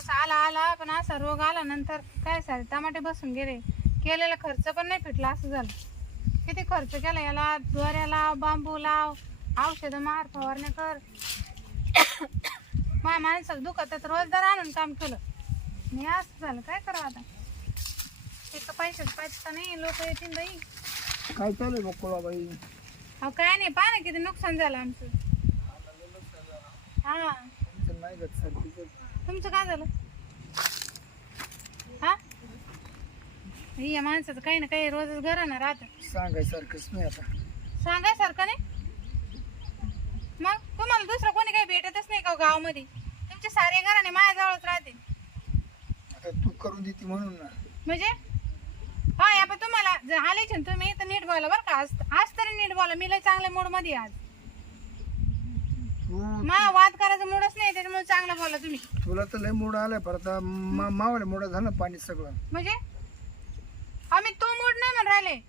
पाऊस आला आला पण असा रोग आला नंतर काय सारे टमाटे बसून गेले. केलेला खर्च पण नाही फिटला असं झालं. किती खर्च केला याला? दोऱ्या लाव बांबू लाव औषधं मार फवारण्या कर. माझ्या माणसाला दुखत रोजदार आणून काम केलं. मी असं झालं काय करावं आता? तिथं पैशाच पाहिजे नाही लोक येतील बाई. काय चालू बघ बाई अहो काय नाही पहा ना किती नुकसान झालं आमचं. हा. नाही तुमचं काय झालं? हा? हे या माणसाचं काही ना काही रोजच घरानं राहत. सांगायसारखंच नाही आता. सांगायसारखं नाही? मग तुम्हाला दुसरं कोणी काही भेटतच नाही का हो गावामध्ये? तुमचे सारे घराने माझ्याजवळच राहते. आता तू करून देते म्हणून ना. म्हणजे? हा आपण तुम्हाला जर आलेच ना तुम्ही तर नीट बोला बरं का. आज आज तरी नीट बोला. मी लय चांगल्या मूडमध्ये आहे आज. तू मला वाद करायचा मूडच नाही त्याच्यामुळे चांगलं बोला तुम्ही. तुला तर लय मोड आलाय परत मा- मावाला मोड झालं पाणी सगळं. म्हणजे? आम्ही तो मूड नाही म्हणून राहिले.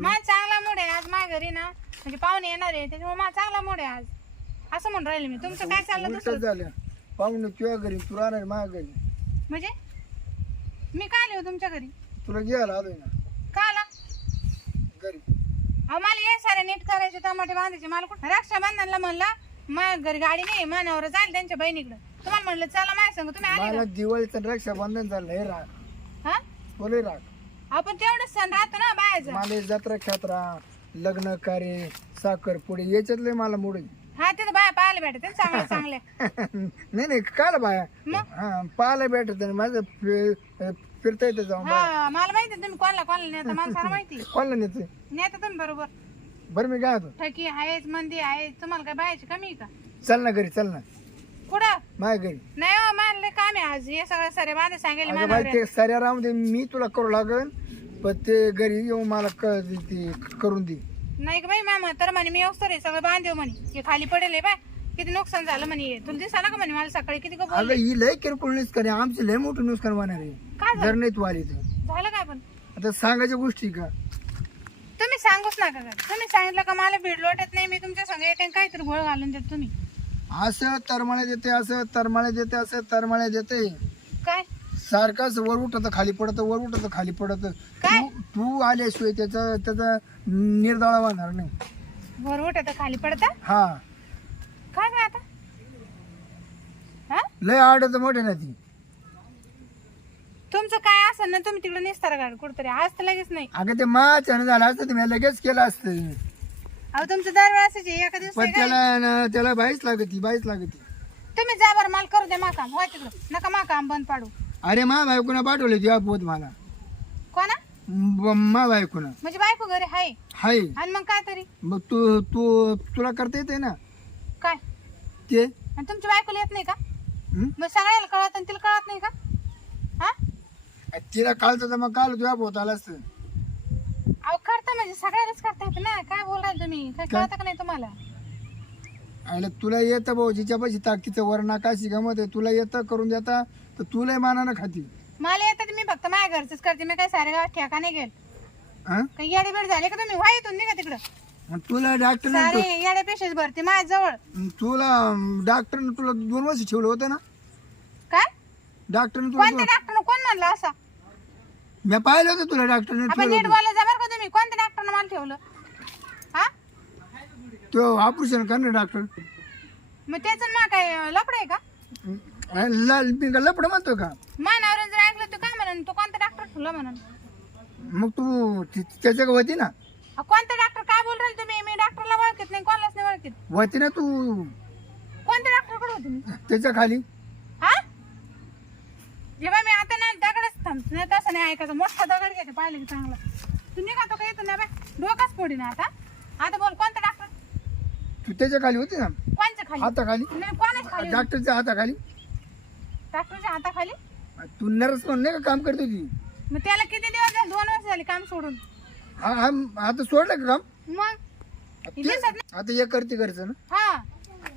माझा चांगला मूड आहे आज माझ्या घरी ना म्हणजे पाहुणे येणार आहे त्याच्यामुळे माझा चांगला मूड आहे आज. असं म्हणून राहिले मी. तुमचं काय चाललं उलट दुसरं? झालं. पाहुणे तुझ्या घरी तू राहणार माझ्या घरी. म्हणजे? मी काय आले हो तुमच्या घरी? तुला घ्यायला आलोय ना. का आला? घरी. अहो मला हे सारे नीट करायचे टमाटे बांधायचे. मला कुठं रक्षाबंधनला म्हणला माझ्या घरी गाडी नाही मानावर जाईल त्यांच्या बहिणीकडे. तुम्हाला म्हणलं चला माझ्या संग तुम्ही आले मला दिवाळीचं रक्षाबंधन झालं हे राग. का हा? बोले राग. आपण तेवढंच सण राहतो ना बायाचा मला जत्रा खेत्रा लग्न कार्य साखर पुढे याच्यातले मला मुळे हा तिथं बाया पाहायला भेटते चांगल्या चांगल्या. नाही नाही काल बाया. हा पाहायला भेटत माझं फि- फिरता येतं जाऊन. हा मला माहिती तुम्ही कोणाला कोणाला नेता मला सारं माहिती. कोणाला नेते नेता तुम्ही बरोबर. बरं मी काय होतो ठकी आहेच मंदी आहे तुम्हाला काय बायाची कमी आहे का? चल ना घरी चल ना. कुठं? माझ्या घरी. नाही हो मला लय काम आहे आज. हे सगळं सरे बांधे सांगेल अगं बाई ते साऱ्या रामध्ये मी तुला करू लागन पण ते घरी येऊन मला क- ते करून दे. नाही का बाई मामा तर म्हणे मी येऊस तर सगळं बांधेव म्हणे. हे खाली पडेल बाय किती नुकसान झालं म्हणे हे. तुला दिसा ना का म्हणे मला सकाळी? किती का अगं बोलले ही लय किरकोळ नुसकान आहे. आमची लय मोठं नुकसान होणार आहे. काय झालं? जर नाही तू आली तर. झालं काय पण? आता सांगायच्या गोष्टी का? सांगूच नका का तुम्ही सांगितलं का मला भीड लोटत नाही मी तुमच्या संग येते आणि काहीतरी घोळ घालून देत तुम्ही. असं तरमाळ्या देते असं तरमाळ्या देते असं तरमाळ्या देते. काय? सारखाच वर उठत खाली पडत वर उठत खाली पडत. काय? तू तू आल्याशिवाय त्याचा त्याचा निर्दाळा वाहणार नाही. वर उठत खाली पडता? हा. काय काय आता? हा? लय आडत मोठे ना ती. तुमचं काय असेल ना तुम्ही तिकडे निस्तारा काढ कुठतरी. आज तर लगेच नाही. अगं ते माझ्यानं झालं असतं ते मी लगेच केलं असतं. अहो तुमचं दरवेळेस एका दिवस पण त्याला ना- त्याला बाईच लागती बाईच लागती. तुम्ही जा बरं मला करू द्या मा काम होय तिकडं. नका मा काम बंद पाडू. अरे मा बायकोना पाठवले तुझ्या पोत मला. कोणा? ब- मा बायकोना. म्हणजे बायको घरी आहे हाय. आणि मग काय तरी? मग तू तू तुला करता येते ना? काय? ते? आणि तुमच्या बायकोला येत नाही का? हं? मग सगळ्याला कळत आणि तिला कळत नाही का? हा तिला कालचं तर मग काल तुझ्या पोत आला असतं. अहो करता म्हणजे सगळ्यालाच करता येतं ना. काय बोलाय तुम्ही? काय काय? कळतं का नाही तुम्हाला? आणि तुला येतं भाऊ जिच्या पाशी ताकीचं वर नाकाशी गमत आहे तुला येतं करून देता तर तुला मानानं खाती. मला येतं ते मी फक्त माझ्या घरचंच करते. मी काय सारे गावात ठेका नाही गेल हा? काही येडे बेड झाले का तुम्ही? व्हा इथून निघा तिकडं. आणि तुला डॉक्टर सारे येडे पेशेच भरते माझ्या जवळ तुला डॉक्टरनं तुला दोन वर्ष ठेवलं होतं ना? काय? डॉक्टरनं तुला कोणत्या डॉक्टरनं कोण म्हणलं असं? मी पाहिलं होतं तुला डॉक्टरने आपण नीट बोला जा बरं का तुम्ही? कोणत्या डॉक्टरनं मला ठेवलं? हा? तो ऑपरेशन करणार डॉक्टर मग त्याचं ना काय लपड आहे का? लाल मी का लपडं म्हणतो का? मानावर जर ऐकलं तर काय म्हणून? तू कोणता डॉक्टर ठेवलं म्हणून? मग तू ति- त्याच्या का होती ना अहो, कोणता डॉक्टर काय बोल राहिले तुम्ही? मी डॉक्टरला ओळखत नाही कोणालाच नाही ओळखत. होती ना तू कोणत्या डॉक्टरकडे होते मी त्याच्याखाली? हा? जेव्हा मी दगडच थांबतो. नाही तसं नाही ऐकायचं. मोठा दगड घ्यायचं पाहिलं की चांगला. तू निघा तो का येतो ना बा डोकाच फोडी ना आता. आता बोल कोणता डॉक्टर तू त्याच्याखाली होती ना? कोणच्या खाली? हाताखाली नाही कोणाच खाली? डॉक्टरच्या हाताखाली डॉक्टरच्या हाताखाली तू नर्स म्हणून नाही का काम करत होती मग त्याला किती दिवस झाले? दोन वर्ष झाले काम सोडून. हा हा आता सोडलं का काम? मग? ते- दिसत नाही. आता हे करते घरचं ना? हा.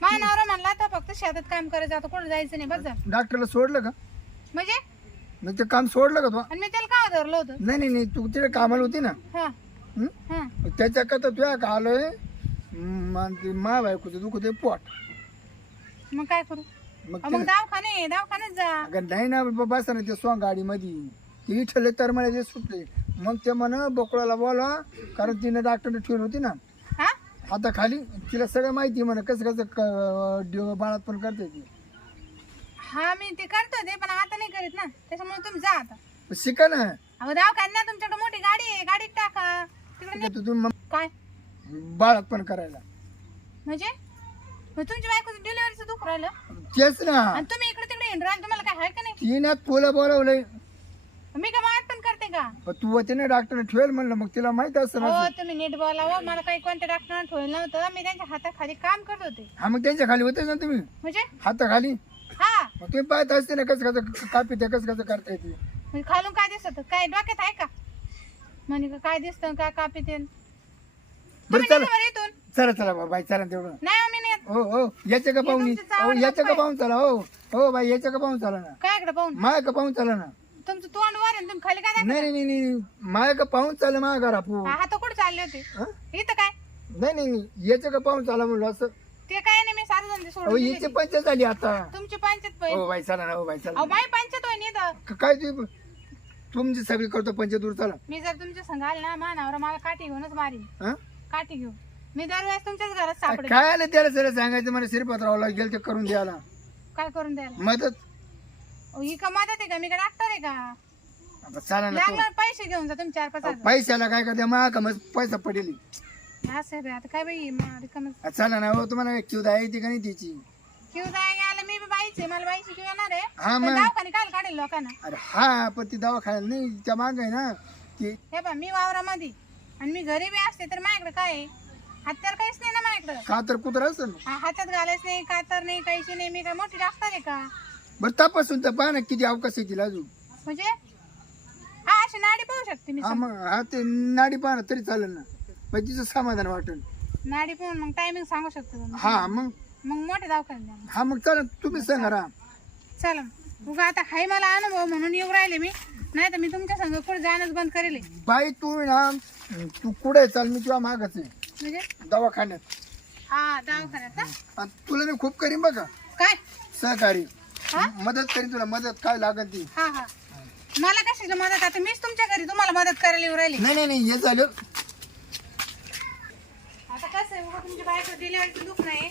माझ्या नवरा म्हणला आता फक्त शेतात काम करायचं आता कुठं जायचं नाही बस झालं. डॉक्टरला सोडलं का? म्हणजे? मग ते काम सोडलं का तू? आणि मी त्याला का धरलं होतं? नाही नाही नाही तू तिथे कामाला होती ना. हा. हं? हा. त्याच्या करता तुझ्या का आलोय? मा बायकोचं दुखत आहे पोट. मग काय करू? मग अहो, मग दवाखाने दवाखान्यात जा. अगं नाही ना ब- बसा ना ते स्वांग गाडी मध्ये ते इठले तर मला ते सुटले. मग ते म्हण बोकळाला बोला कारण तिने डॉक्टरने ठेवून होती ना. हा? आता खाली तिला सगळं माहिती म्हण कसं कसं क- ड- बाळात पण करते ती. हा मी ते करतो ते पण आता नाही करीत ना. त्याच्यामुळे तुम्ही जा आता. शिका ना. अहो दवाखान्यात तुमच्याकडे मोठी गाडी आहे. गाडीत टाका. तिकडे नाही- मग काय? करायला. म्हणजे? मग तुमच्या बायकोचं डिलिव्हरीचं दुख राहिलं? तेच ना. आणि तुम्ही इकडे तिकडे येऊन राहिलं तुम्हाला काय आहे का नाही? तिने तुला बोलवलंय. मी काय मदत पण करते का? पण तू होते ना डॉक्टरने ठेवेल म्हणलं मग तिला माहीत असं ना हो तुम्ही नीट बोलावं मला काही कोणत्या डॉक्टरने ठेवलं नव्हतं. मी त्यांच्या हाताखाली काम करत होते. हा मग त्यांच्या खाली होते ना तुम्ही. म्हणजे? हाताखाली? हा मग तुम्ही पाहत असते ना कसं कसं कापी ते कसं कसं करता येते. म्हणजे खालून काय दिसत? काय डोक्यात आहे का? म्हणे का काय दिसतं? काय कापी ते बरं तुम्ही चला. निघा बरं इथून. चला चला बा- बाई चला तेवढं. नाही हो, मी नाही येत. हो हो याच्या का पाहून तुमची हो याच्या का पाहून चला हो. हो बाई याच्या का पाहून चला ना. काय इकडे पाहून माया का पाहून चला ना. तुमचं तोंड वर आहे आणि तुम्ही खाली काय दाखवता? नाही नाही नाही नाही. माया का पाहून चाल माझ्या घरा पो हा हात कुठे चालले होते? इथं काय? नाही नाही नाही. याच्या का पाहून चाला म्हणलं असं. ते काय नाही मी सारे धंदे अहो सोडून दिले. याची पंचायत झाली आता. तुमची पंचायत होईल हो बाई चला ना हो बाई अहो चला माही पंचायत होईल इथं. क- काय तू तुमची सगळी करतो पंचायत दूर चला. मी जर तुमच्या आले ना मानावर मला काठी घेऊनच मारीन. हं? काठी घेऊन. मी दरवेळेस तुमच्याच घरात काय आलं त्याला सर सांगायचं? मला शिरपत्रावला गेल ते करून द्यायला. काय करून द्यायला? मदत? अहो, ही का मदत आहे का? मी का डॉक्टर आहे का? आता चला ना तो. लागलं पैसे घेऊन जा तुम्ही चार पाच अहो, हजार पैशाला काय करते? मा का मग पैसा पडेल. असं आहे बाई, आता काय बाई मा- रिकामं आ, चला ना हो तुम्हाला एक चिवदा आहे ती का नाही तिची? किव जाय आलं मी बी बाईच आहे मला बाईची किव येणार आहे. हा पण मग. दवाखाने काल काढेल लोकांना. अरे हा पण ती दवाखान्याला नाही त्या माग आहे ना ती हे बा मी वावरामध्ये. आणि मी घरी बी असते तर माझ्याकडे काय आहे? काहीच नाही ना माझ्याकडं. का तर कुत्रा असं ना हा, हातात घालायच नाही कातर नाही काहीच नाही मी काय मोठी डॉक्टर आहे का? बरं तपासून तर पहा ना किती अवकाश आहे तिला अजून. म्हणजे? हा अशी नाडी पाहू शकते मी हा मग हा ते नाडी पहा ना तरी चालेल ना. पण तिचं समाधान वाटेल नाडी पाहून मग टायमिंग सांगू शकतो का? हा मग? मग मोठे दवाखाने द्या हा मग चला तुम्ही सांगा राहा चला. उगा आता हाय मला अनुभव म्हणून येऊ राहिले मी. नाही तर मी तुमच्या संग कुठे जाणंच बंद करेल. बाई तू ना तू कुठे चाल मी तुला मागच आहे. म्हणजे? दवाखान्यात. हा दवाखान्यात ना आणि तुला मी खूप करीन बघा. काय? सहकारी. हा? मदत करीन तुला मदत काय लागत ती. हा हा. मला कशाची मदत? आता मीच तुमच्या घरी तुम्हाला मदत करायला येऊ राहिली. नाही नाही नाही हे झालं. आहे तुमच्या बायको डिलिव्हरीचं दुःख नाही.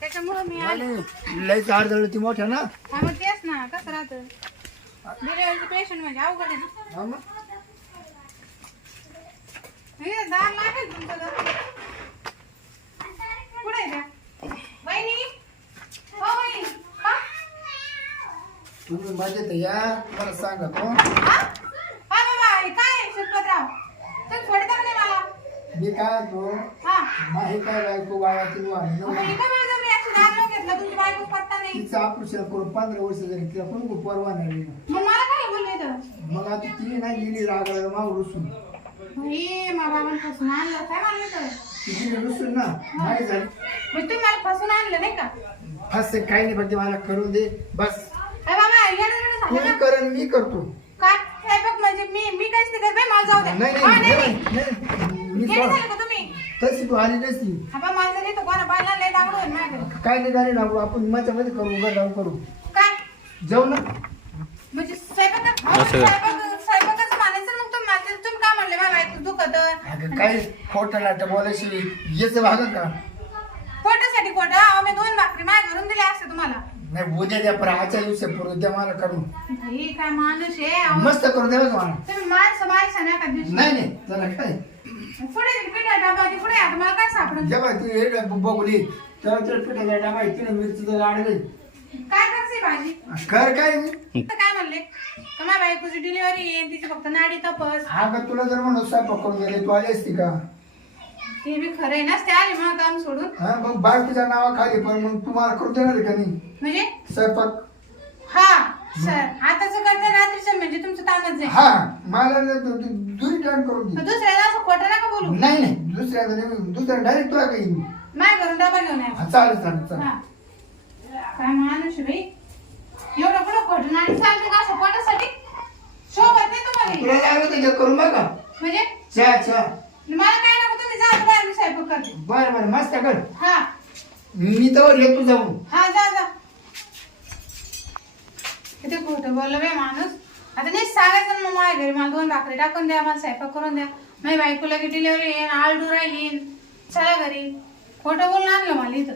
त्याच्यामुळं मी आले नाही लयच आड झालं ती मोठ्या ना. हा मग तेच ना कसं राहतं? डिलिव्हरीचं पेशंट म्हणजे अवघड आहे ना. हा मग. हे दार लागेल तुमचं दार. आहे त्या? वहिनी? हो वहिनी. हा? तुम्ही आहे या मला सांगा हा? हा? बाबा हे काय आहे शिरपतराव? तुम्ही नाही मला. मी काय तो हा माही काय बायको बाळातील मग वाढ काय वेळ जमली? अशी दार लावून घेतलं. तुमची बायको पत्ता नाही. तिचं ऑपरेशन करून पंधरा वर्ष झाली. तिला कोण खूप परवा नाही मग मला काय बोलले तर मग आता ती नाही गेली रागाला माव रुसून. ती गेली रुसून ना नाही झाली. नाही फस काही नाही फक्त मला करून दे. बस. बाबा ना करण मी करतो. म्हणजे मी मी काहीच नाही करत नाही नाही नाही, नाही, नाही. नाही. मी येणं सोड. झालं का तुम्ही तशी तू आली नसती. हा बा, माझं नाही तर कोणा बायला लय माझ्याकडे. काय नाही झाली ना आपण माझ्यामध्ये करू उघड जाऊन करू. काय? जाऊ ना. म्हणजे स्वयंपाक अहो, स्वयंपाक स्वयंपाकच म्हणायचं मग तुम्ही मला तुम्ही काय म्हणले मला ऐकून दुखत? अगं काय खोटं नाटक बोलायची? याचं भागत का? पोटासाठी पोट अहो मी दोन भाकरी माझ्या घरून दिले असते तुम्हाला. नाही उद्या द्या पण आजच्या दिवशी पूर्वी द्या मला करून. भाई काय माणूस आहे अहो, मस्त करून द्या मला. तुम्ही माणसं माणसं दिवशी? नाही नाही त्याला काय? पुढे पिठा डबा ती पुढे आता मला काय सापडून जेव्हा ती हे बघली तेव्हा तिला पिठाचा डाबा आहे तिने मिरचीचं लाडले काय करते भाजी? कर काय मी तर काय म्हणले? का माझ्या बायकोची डिलिव्हरी येईल तिची फक्त नाडी तपास. हा का तुला जर म्हणून स्वयंपाक करून गेले तू आली असती का? ते बी खरं आहे ना ते आले मग काम सोडून. हा मग बायकोच्या नावाखाली पण मग तुम्हाला करून देणार आहे का नाही? म्हणजे? स्वयंपाक? हा. सर आताच करते रात्रीचं म्हणजे तुमचं तामच आहे. हा मला ना दु- दु- दुरी टाइम करून दे. मग दुसऱ्याला असं खोटं नका बोलू. नाही नाही दुसऱ्या दुसऱ्या डायरेक्ट तुला काही नाही माझ्या घरून डबा घेऊन या. हा, चालेल चालेल चालेल. हा. काय माणूस बाई? एवढं कुठं खोटं नाडी चालते का असं पोटासाठी? सोबत नाही तुम्हाला. तुला लागलं तर घे करून बघा. म्हणजे? चहा चहा मला काय नको तुम्ही जा आता बाहेर मी स्वयंपाक करते. बरं बरं मस्त कर. हा. मी तर येतो जाऊन. हा जा जा. खोटं बोललं बे माणूस. आता नाही सांगायचं ना मग माझ्या घरी मला दोन भाकरी टाकून द्या मला स्वयंपाक करून द्या. माझी बायकोला की डिलेवरी येईन आलडू राहील चला घरी. खोटं बोलून आणलं मला इथं.